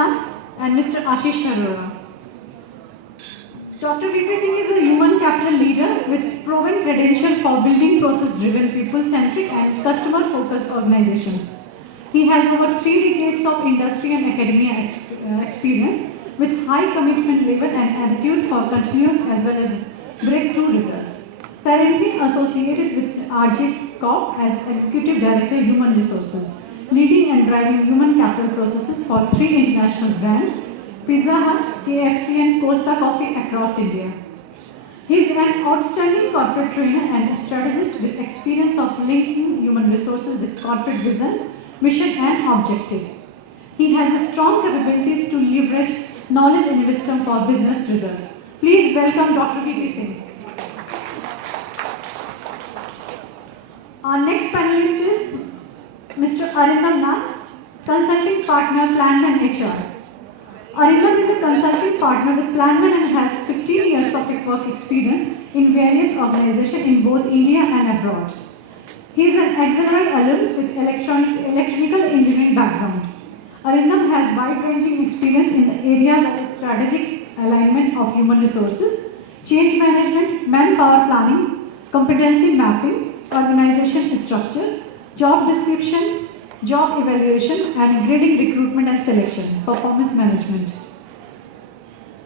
Nath and Mr. Ashish Arora. Dr. VP Singh is a human capital leader with proven credential for building process-driven, people-centric and customer-focused organizations. He has over 3 decades of industry and academia experience with high commitment level and attitude for continuous as well as breakthrough results. Currently associated with RJ Corp as Executive Director Human Resources, leading and driving human capital processes for 3 international brands, Pizza Hut, KFC and Costa Coffee across India. He is an outstanding corporate trainer and strategist with experience of linking human resources with corporate vision, mission and objectives. He has strong capabilities to leverage knowledge and wisdom for business results. Please welcome Dr. VP Singh. Our next panelist is Mr. Arindam Nath, Consulting Partner, Planman HR. Arindam is a consulting partner with Planman and has 15 years of work experience in various organizations in both India and abroad. He is an auxiliary alumnus with electrical engineering background. Arindam has wide-ranging experience in the areas of strategic alignment of human resources, change management, manpower planning, competency mapping, organization structure, job description, job evaluation and grading, recruitment and selection, performance management.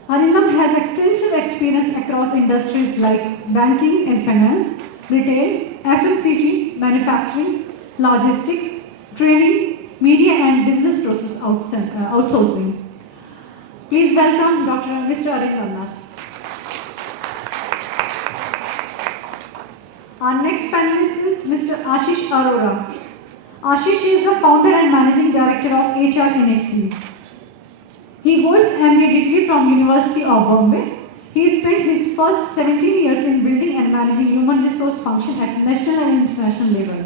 Arindam has extensive experience across industries like banking and finance, retail, FMCG, manufacturing, logistics, training, media and business process outsourcing. Please welcome Mr. Arindam Nath. Our next panelist is Mr. Ashish Arora. Ashish is the founder and managing director of HR NXC. He holds MBA degree from University of Bombay. He spent his first 17 years in building and managing human resource function at national and international level.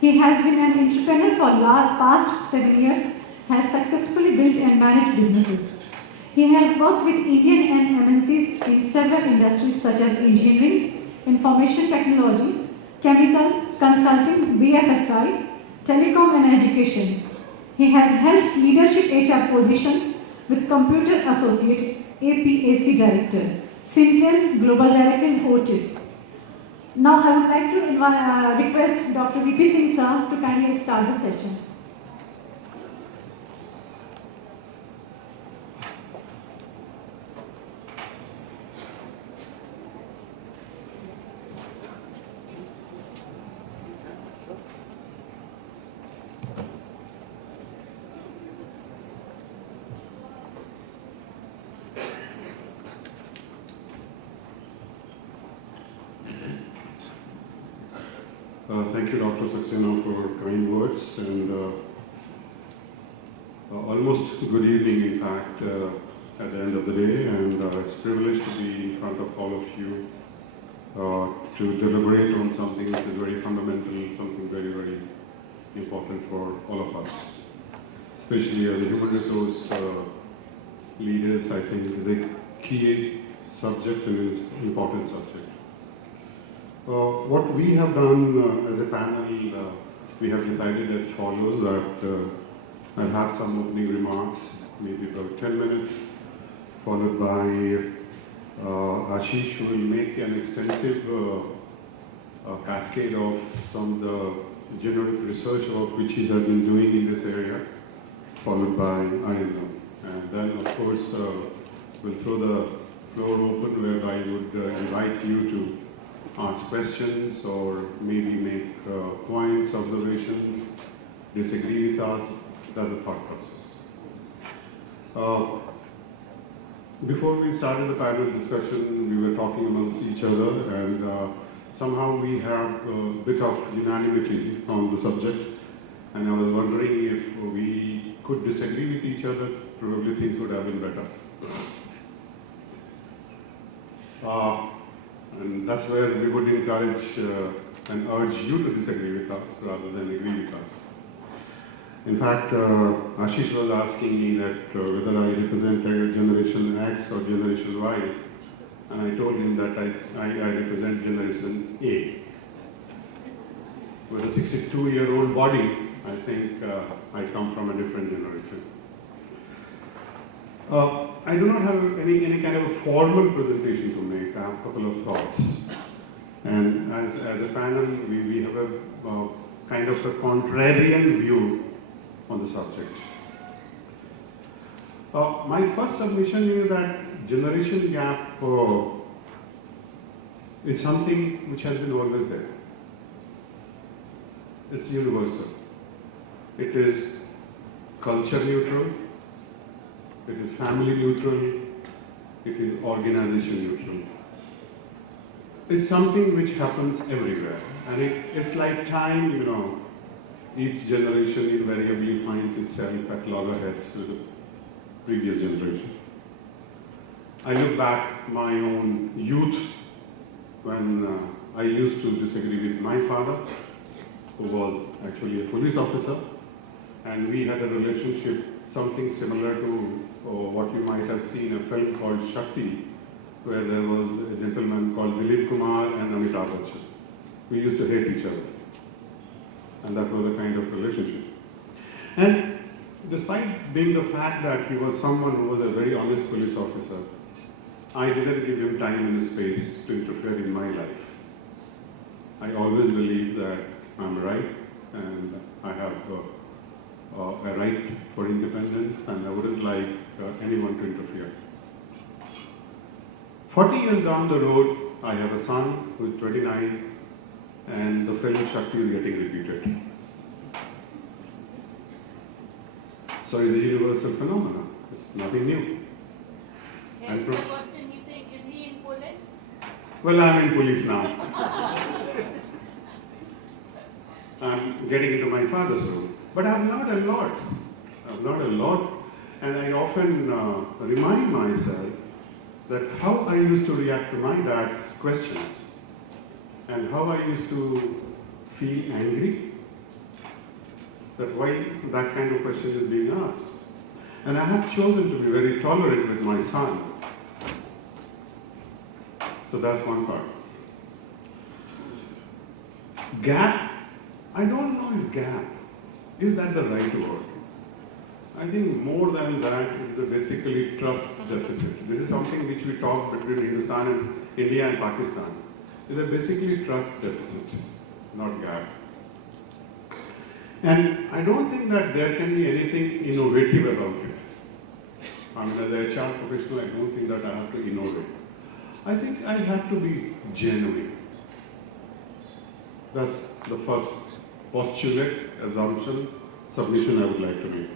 He has been an entrepreneur for the past 7 years, has successfully built and managed businesses. He has worked with Indian and MNCs in several industries such as engineering, information technology, chemical, consulting, BFSI, telecom and education. He has held leadership HR positions with Computer Associate, APAC Director, Syntel Global Director and Otis. Now I would like to request Dr. VP Singh sir to kindly start the session. Thank you, Dr. Saxena, for kind words, and almost good evening, in fact, at the end of the day, and it's a privilege to be in front of all of you to deliberate on something that is very fundamental, something very, very important for all of us, especially the human resource leaders. I think is a key subject and is an important subject. What we have done as a panel, we have decided as follows that I'll have some opening remarks, maybe about 10 minutes, followed by Ashish, who will make an extensive cascade of some of the generic research work which he has been doing in this area, followed by Arindam. And then, of course, we'll throw the floor open where I would invite you to ask questions or maybe make points, observations, disagree with us. That's the thought process. Before we started the panel discussion, we were talking amongst each other, and somehow we have a bit of unanimity on the subject, and I was wondering if we could disagree with each other, probably things would have been better. And that's where we would encourage and urge you to disagree with us rather than agree with us. In fact, Ashish was asking me that whether I represent Generation X or Generation Y, and I told him that I represent Generation A. With a 62-year-old body, I think I come from a different generation. I do not have any kind of a formal presentation to make. I have a couple of thoughts. And as a panel, we have a kind of a contrarian view on the subject. My first submission is that generation gap is something which has been always there. It's universal. It is culture neutral, it is family neutral, it is organization neutral. It's something which happens everywhere. And it's like time, each generation invariably finds itself at loggerheads with the previous generation. I look back my own youth when I used to disagree with my father, who was actually a police officer, and we had a relationship something similar to what you might have seen a film called Shakti, where there was a gentleman called Dilip Kumar and Amitabh Bachchan. We used to hate each other, and that was a kind of relationship. And despite being the fact that he was someone who was a very honest police officer, I didn't give him time and space to interfere in my life. I always believed that I'm right and I have a right for independence, and I wouldn't like anyone to interfere. 40 years down the road, I have a son who is 29, and the film Shakti is getting repeated. So it's a universal phenomenon. It's nothing new. Here is the question, he's saying, is he in police? Well, I'm in police now. I'm getting into my father's role. But I've learned a lot. And I often remind myself that how I used to react to my dad's questions and how I used to feel angry that why that kind of question is being asked. And I have chosen to be very tolerant with my son. So that's one part. Gap, I don't know is gap. Is that the right word? I think more than that, it's a basically trust deficit. This is something which we talk between Hindustan and India and Pakistan. It's a basically trust deficit, not gap. And I don't think that there can be anything innovative about it. I mean, as a HR professional, I don't think that I have to innovate. I think I have to be genuine. That's the first postulate, assumption, submission I would like to make.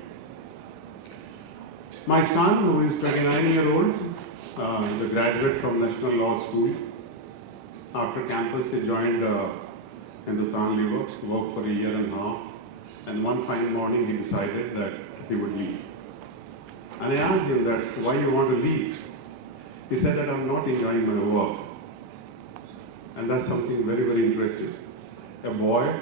My son, who is 29-year-old, is a graduate from National Law School. After campus, he joined Hindustan Lever, worked for a year and a half, and one fine morning he decided that he would leave. And I asked him that, why you want to leave? He said that I'm not enjoying my work. And that's something very, very interesting. A boy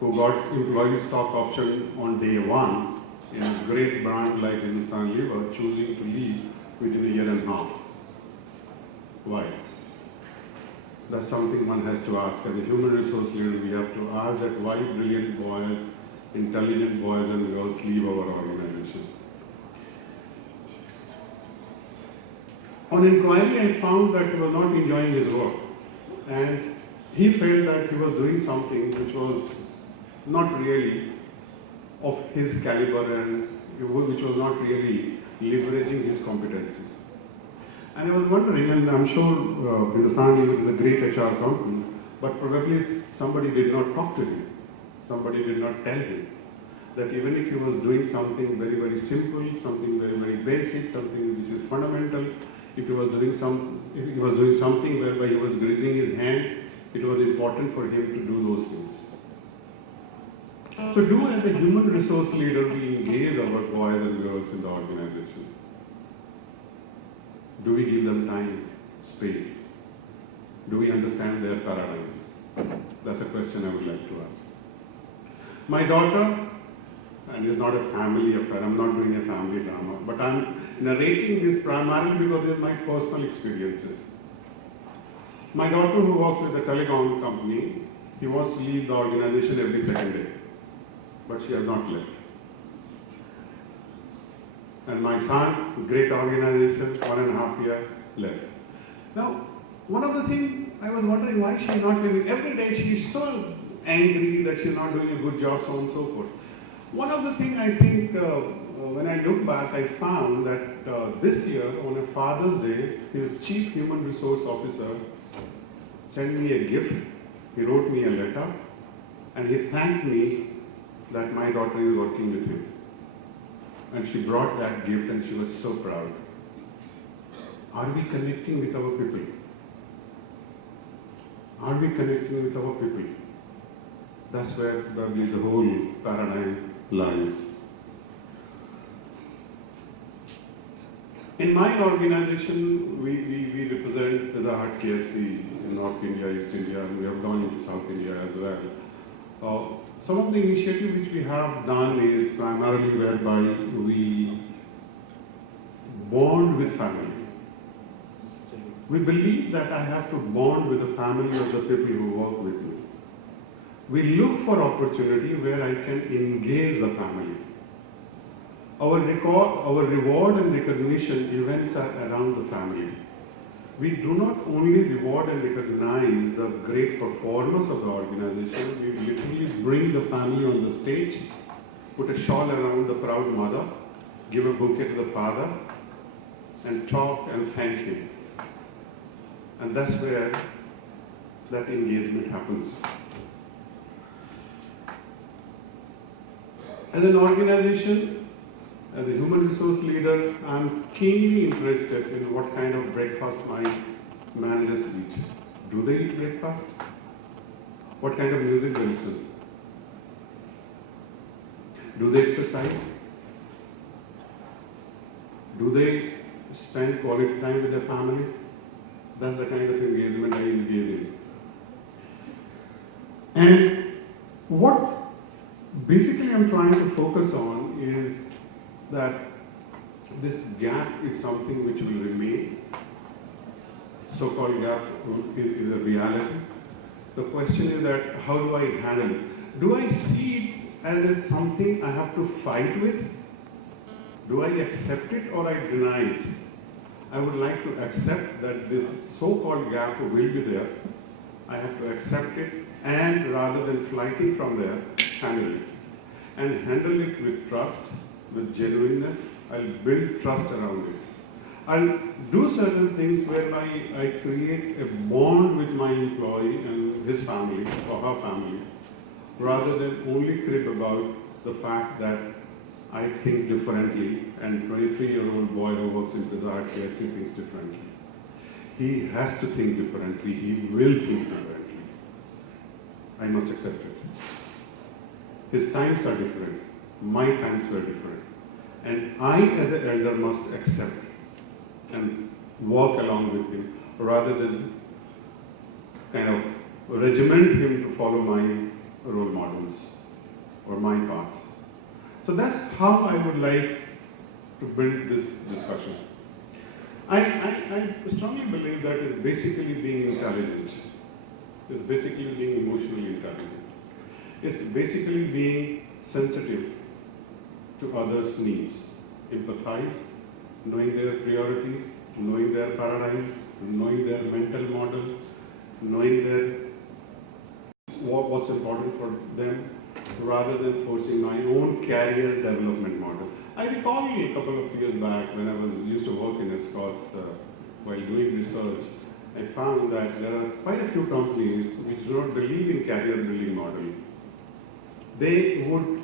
who got employee stock option on day one in a great brand like Hindustan Lever, choosing to leave within a year and a half. Why? That's something one has to ask. As a human resource leader, we have to ask that why brilliant boys, intelligent boys and girls leave our organization. On inquiry, I found that he was not enjoying his work. And he felt that he was doing something which was not really of his caliber and which was not really leveraging his competencies. And I was wondering, and I'm sure Hindustan Lever is a great HR company, but probably somebody did not talk to him. Somebody did not tell him that even if he was doing something very, very simple, something very, very basic, something which is fundamental, if he was doing something whereby he was greasing his hand, it was important for him to do those things. So do as a human resource leader, we engage our boys and girls in the organization? Do we give them time, space? Do we understand their paradigms? That's a question I would like to ask. My daughter, and it's not a family affair, I'm not doing a family drama, but I'm narrating this primarily because these are my personal experiences. My daughter, who works with a telecom company, he wants to leave the organization every second day, but she has not left. And my son, great organization, 1.5 year left. Now, one of the things I was wondering why she's not living. Every day she is so angry that she's not doing a good job, so on and so forth. One of the things I think, when I look back, I found that this year on a Father's Day, his Chief Human Resource Officer sent me a gift. He wrote me a letter and he thanked me that my daughter is working with him. And she brought that gift and she was so proud. Are we connecting with our people? Are we connecting with our people? That's where probably the whole paradigm lies. In my organization, we represent the Hut KFC in North India, East India, and we have gone into South India as well. Some of the initiatives which we have done is primarily whereby we bond with family. We believe that I have to bond with the family of the people who work with me. We look for opportunity where I can engage the family. Our reward and recognition events are around the family. We do not only reward and recognize the great performance of the organization, we literally bring the family on the stage, put a shawl around the proud mother, give a bouquet to the father, and talk and thank him. And that's where that engagement happens. As an organization, as a human resource leader, I'm keenly interested in what kind of breakfast my managers eat. Do they eat breakfast? What kind of music they listen? Do they exercise? Do they spend quality time with their family? That's the kind of engagement I engage in. And what basically I'm trying to focus on is that this gap is something which will remain. So-called gap is a reality. The question is that how do I handle it? Do I see it as something I have to fight with? Do I accept it or I deny it? I would like to accept that this so-called gap will be there. I have to accept it and rather than flighting from there, handle it. And handle it with trust, with genuineness. I'll build trust around it. I'll do certain things whereby I create a bond with my employee and his family or her family, rather than only crib about the fact that I think differently and 23-year-old boy who works in Pizza Hut KFC thinks differently. He has to think differently. He will think differently. I must accept it. His times are different. My times were different. And I, as an elder, must accept and walk along with him rather than kind of regiment him to follow my role models or my paths. So that's how I would like to build this discussion. I strongly believe that it's basically being intelligent. It's basically being emotionally intelligent. It's basically being sensitive to others' needs, empathize, knowing their priorities, knowing their paradigms, knowing their mental model, knowing what's important for them, rather than forcing my own career development model. I recall a couple of years back when I used to work in Escorts while doing research, I found that there are quite a few companies which do not believe in career building model. They would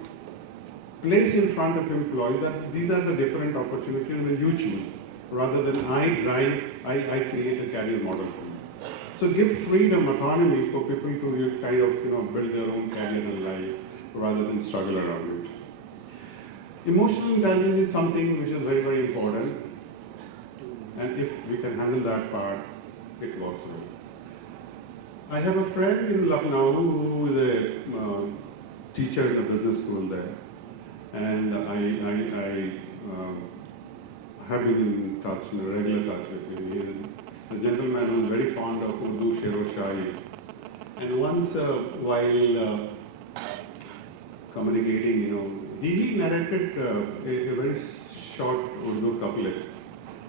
place in front of employees that these are the different opportunities and you choose, rather than I create a career model for you. So give freedom, autonomy for people to kind of build their own career and life rather than struggle around it. Emotional intelligence is something which is very, very important, and if we can handle that part, it works well. I have a friend in Lucknow who is a teacher in a business school there, and I have been in touch, in regular touch with him. He is a gentleman who is very fond of Urdu, Sher Shari. And once while communicating, he narrated a very short Urdu couplet,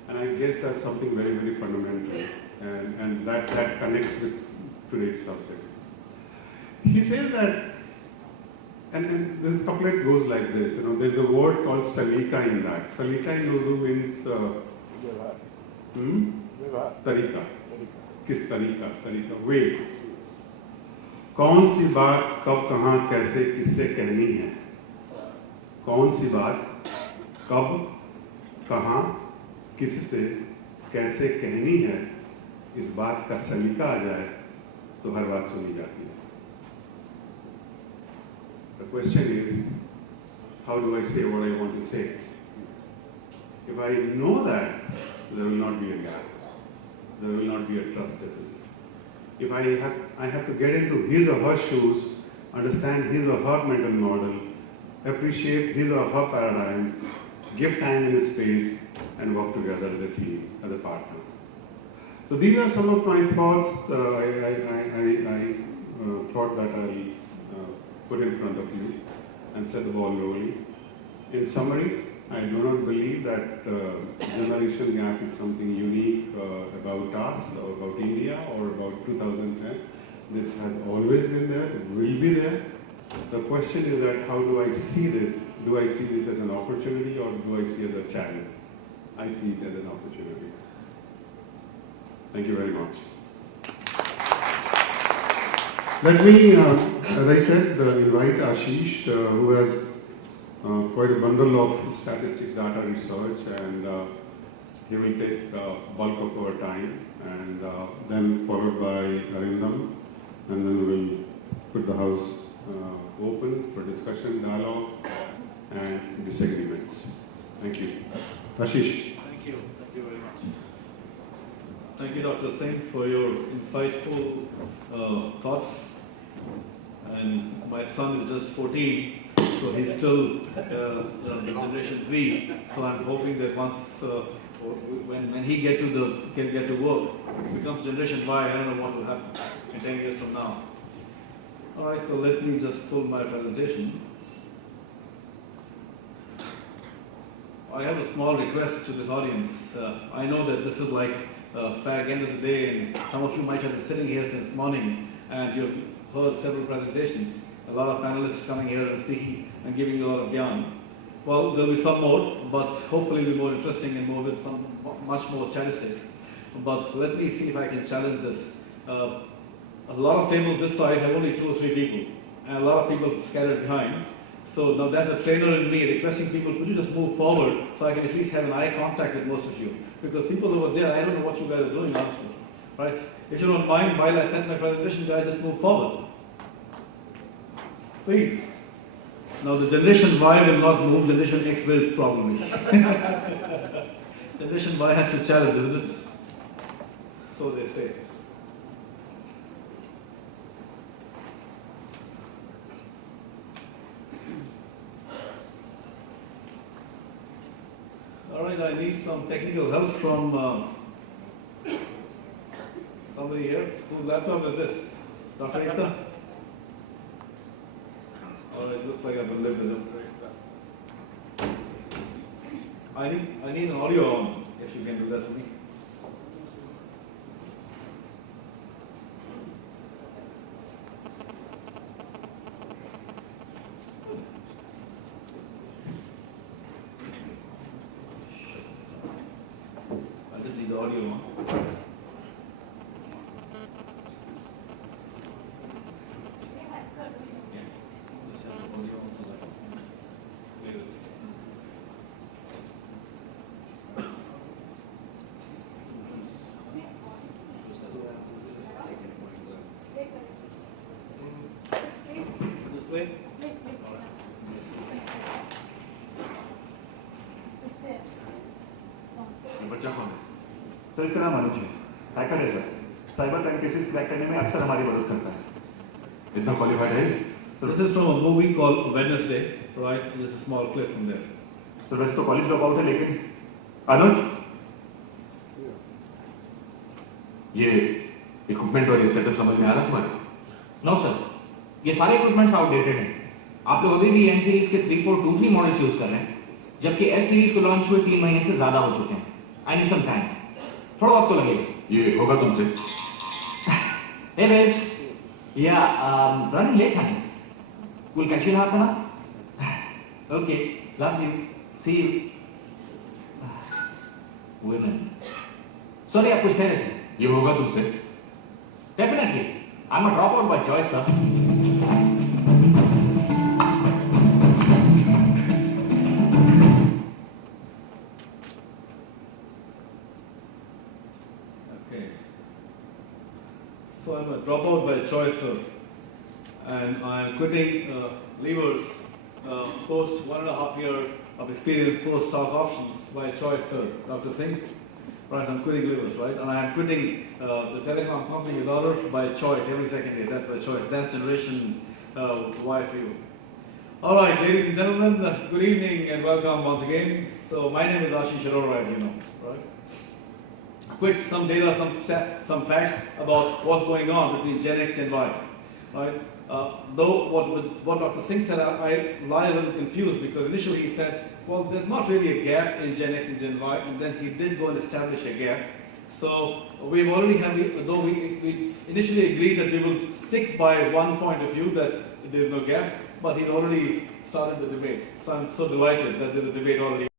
and I guess that's something very, very fundamental, and that connects with today's subject. He says that, and this couplet goes like this, there's the word called salika in that. Salika in Urdu means tarika. Kis tarika, way. कौन सी बात कब कहाँ कैसे किससे कहनी है, कौन सी बात कब कहाँ किससे कैसे कहनी है, इस बात का सलीका आ जाए तो हर बात सुनी जाती है. The question is, how do I say what I want to say? If I know that, there will not be a gap. There will not be a trust deficit. If I have to get into his or her shoes, understand his or her mental model, appreciate his or her paradigms, give time and space, and work together as a team, as a partner. So these are some of my thoughts. I thought that I'll put in front of you and set the ball rolling. In summary, I do not believe that generation gap is something unique about us or about India or about 2010. This has always been there, will be there. The question is that how do I see this? Do I see this as an opportunity or do I see it as a challenge? I see it as an opportunity. Thank you very much. Let me, as I said, invite Ashish, who has quite a bundle of statistics, data research, and he will take bulk of our time, and then followed by Arindam, and then we'll put the house open for discussion, dialogue, and disagreements. Thank you. Ashish. Thank you very much. Thank you, Dr. Singh, for your insightful thoughts. And my son is just 14. So he's still the Generation Z. So I'm hoping that once, when he can get to work, becomes Generation Y, I don't know what will happen in 10 years from now. All right, so let me just pull my presentation. I have a small request to this audience. I know that this is like fag end of the day, and some of you might have been sitting here since morning, and you've heard several presentations. A lot of panelists coming here and speaking and giving you a lot of yarn. Well, there'll be some more, but hopefully it'll be more interesting and more with some much more statistics. But let me see if I can challenge this. A lot of tables this side have only 2 or 3 people, and a lot of people scattered behind. So now there's a trainer in me requesting people, could you just move forward so I can at least have an eye contact with most of you? Because people over there, I don't know what you guys are doing, honestly. Right? If you don't mind, while I send my presentation, guys, just move forward. Please. Now the Generation Y will not move, Generation X will probably. Generation Y has to challenge, isn't it? So they say. All right, I need some technical help from somebody here. Whose laptop is this? Dr. Ekta? All right, looks like I will live with him. I need an audio on, if you can do that for me. I just need the audio on. Display? बच्चा कौन है? Sir इसका नाम अनुज है, hacker है sir. Cyber crime cases crack करने में अक्सर हमारी मदद करता है। इतना क्वालिफाइड है? So this is from a movie called Wednesday, right? Just a small clip from there. Sir वैसे तो कॉलेज ड्रॉप आउट है, लेकिन अनुज ये इक्विपमेंट और ये सेटअप समझ में आ रहा तुम्हारे? नो सर, ये सारे इक्विपमेंट्स आउटडेटेड हैं। आप लोग अभी भी एन सीरीज के 3423 मॉडल्स यूज कर रहे हैं। जबकि एस सीरीज को लॉन्च हुए 3 महीने से ज्यादा हो चुके हैं. I need some time. थोड़ा वक्त तो लगेगा. ये होगा तुमसे. Hey babes. Yeah, running late, honey. We'll catch you in half an hour. Okay, love you. See you. Women. Sorry, आप कुछ कह रहे थे? ये होगा तुमसे. Definitely. I'm a dropout by choice, sir. Okay. So I'm a dropout by choice, sir. And I'm quitting levers post 1.5 year of experience post stock options by choice, sir. Dr. Singh. Right, I'm quitting levers, right? And I'm quitting the telecom company dollar by choice every second day. That's by choice. That's generation Y for you. All right, ladies and gentlemen, good evening and welcome once again. So my name is Ashish Arora, as you know, right? Quick, some data, some facts about what's going on between Gen X and Y, right? Though what Dr. Singh said, I lie a little confused because initially he said, well, there's not really a gap in Gen X and Gen Y, and then he did go and establish a gap. So we've already though we initially agreed that we will stick by one point of view that there's no gap, but he's already started the debate. So I'm so delighted that there's a debate already.